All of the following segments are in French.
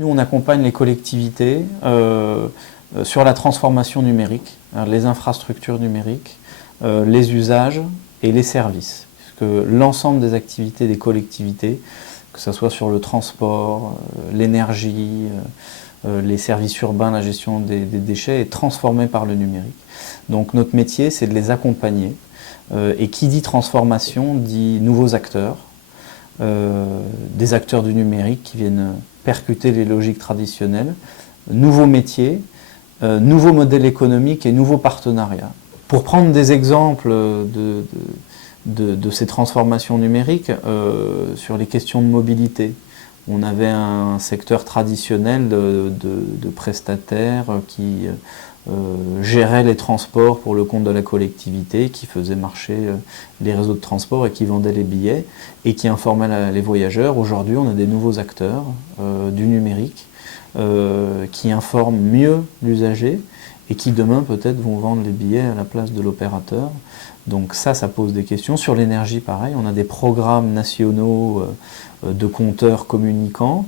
Nous, on accompagne les collectivités sur la transformation numérique, les infrastructures numériques, les usages et les services. Puisque l'ensemble des activités des collectivités, que ce soit sur le transport, l'énergie, les services urbains, la gestion des déchets, est transformé par le numérique. Donc notre métier, c'est de les accompagner. Et qui dit transformation dit nouveaux acteurs, des acteurs du numérique qui viennent percuter les logiques traditionnelles, nouveaux métiers, nouveaux modèles économiques et nouveaux partenariats. Pour prendre des exemples de ces transformations numériques, sur les questions de mobilité, on avait un secteur traditionnel de prestataires qui gérait les transports pour le compte de la collectivité, qui faisait marcher les réseaux de transport et qui vendait les billets et qui informait les voyageurs. Aujourd'hui, on a des nouveaux acteurs du numérique qui informent mieux l'usager et qui demain peut-être vont vendre les billets à la place de l'opérateur. Donc ça pose des questions. Sur l'énergie, pareil, on a des programmes nationaux de compteurs communicants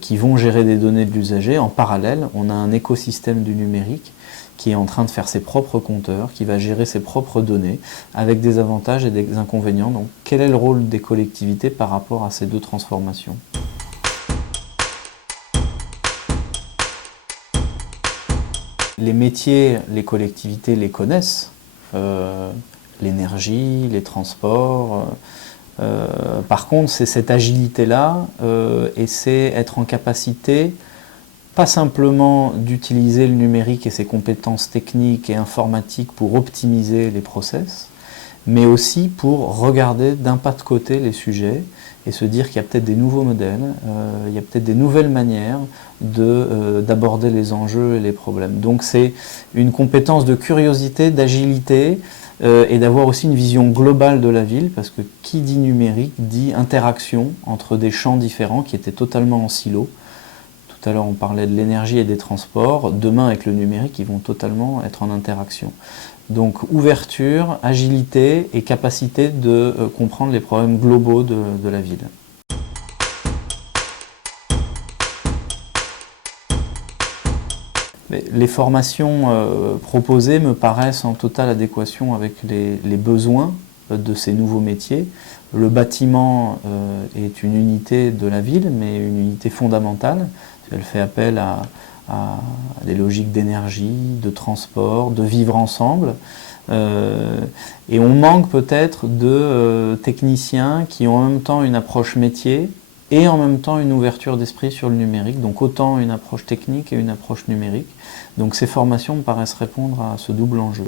qui vont gérer des données de l'usager. En parallèle, on a un écosystème du numérique qui est en train de faire ses propres compteurs, qui va gérer ses propres données, avec des avantages et des inconvénients. Donc quel est le rôle des collectivités par rapport à ces deux transformations ? Les métiers, les collectivités les connaissent, l'énergie, les transports. Par contre, c'est cette agilité-là et c'est être en capacité, pas simplement d'utiliser le numérique et ses compétences techniques et informatiques pour optimiser les process, mais aussi pour regarder d'un pas de côté les sujets et se dire qu'il y a peut-être des nouveaux modèles, il y a peut-être des nouvelles manières d'aborder les enjeux et les problèmes. Donc c'est une compétence de curiosité, d'agilité et d'avoir aussi une vision globale de la ville, parce que qui dit numérique dit interaction entre des champs différents qui étaient totalement en silo. Tout à l'heure on parlait de l'énergie et des transports, demain avec le numérique ils vont totalement être en interaction. Donc ouverture, agilité et capacité de comprendre les problèmes globaux de la ville. Les formations proposées me paraissent en totale adéquation avec les besoins de ces nouveaux métiers. Le bâtiment est une unité de la ville, mais une unité fondamentale. Elle fait appel à des logiques d'énergie, de transport, de vivre ensemble. Et on manque peut-être de techniciens qui ont en même temps une approche métier et en même temps une ouverture d'esprit sur le numérique, donc autant une approche technique et une approche numérique. Donc ces formations me paraissent répondre à ce double enjeu.